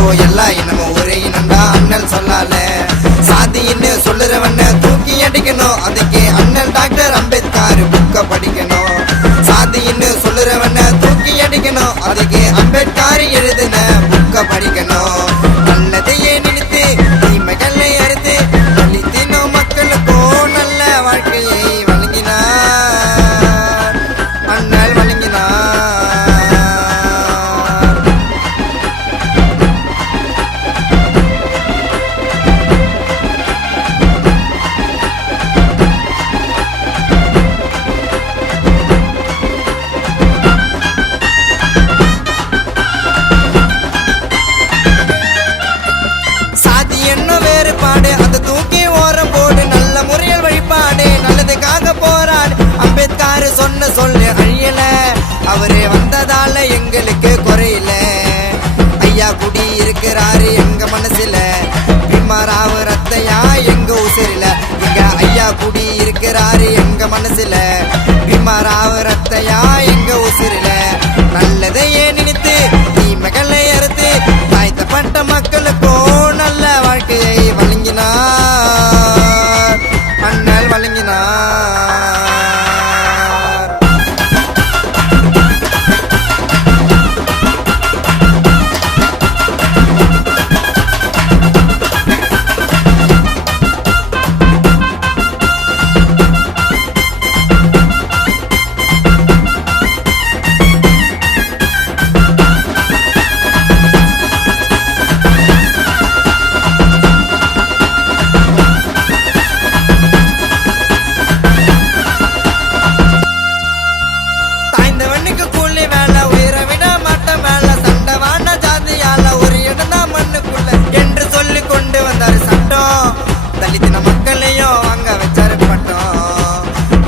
இப்போ எல்லாம் இன்னமும் ஒரே இனம்டா அண்ணல் சொல்லால. சாதின்னு சொல்லுறவன தூக்கி அடிக்கணும், அதுக்கு அண்ணல் டாக்டர் அம்பேத்கர் புக்க படிக்கணும். சாதின்னு சொல்லுறவன தூக்கி அடிக்கணும், அதுக்கு அம்பேத்கர் எழுதின புக்க படிக்கணும். நல்லதையே நினைத்து தீமைகளை அறுத்து தலித்தினோ மக்களுக்கும் நல்ல வாழ்க்கையை வழங்கினார் அண்ணல் வழங்கினார். அதை தூக்கி ஓரம் போடு, நல்ல முறையில் வழிபாடு, நல்லதுக்காக போராடு. அம்பேத்கர் சொன்ன சொல்லு அழியல, அவரே வந்ததால எங்களுக்கு குறையில. ஐயா குடி இருக்கிறாரு எங்க மனசுல, பீமாராவ் ரத்தையா எங்க உசிரில. இங்க ஐயா குடி இருக்கிறாரு எங்க மனசுல, பீமாராவ் ரத்தையா எங்க உசிரில. நல்லதையே நினைத்து தீமைகளை அறுத்து தாழ்த்தப்பட்ட மக்களுக்கும் நல்ல வாழ்க்கையை வழங்கினார் அண்ணல் வழங்கினார். தலித்தின மக்களையும் வாங்க வச்சாரு பட்டம்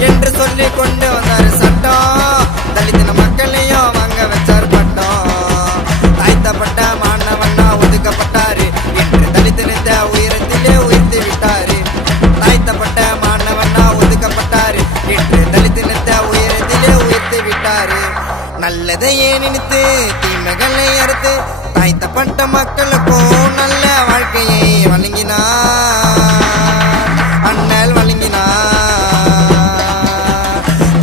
என்று சொல்லி கொண்டு வந்தாரு சட்டம். தலித்தின மக்களையும் வாங்க வச்சாரு பட்டம். தாழ்த்தப்பட்ட மாணவனா ஒதுக்கப்பட்டாரு என்று தலித்தினத்த உயரத்திலே உயர்த்தி விட்டாரு. தாழ்த்தப்பட்ட மாணவனா ஒதுக்கப்பட்டாரு என்று தலித்தினத்த உயரத்திலே உயர்த்தி விட்டாரு. நல்லதையே நினைத்து தீமைகளை அறுத்து தாழ்த்தப்பட்ட மக்களுக்கும் நல்ல வாழ்க்கையை வழங்கினார் அண்ணல் வழங்கினார்.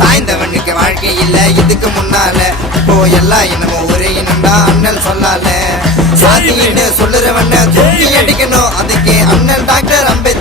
தாய்ந்தவனுக்கு வாழ்க்கை இல்ல இதுக்கு முன்னால, இப்போ எல்லாம் இன்னமும் ஒரே இனம்டா அண்ணல் சொல்லால. சாதின்னு சொல்லுறவன தூக்கி அடிக்கணும், அதுக்கு அண்ணல் டாக்டர் அம்பேத்கர்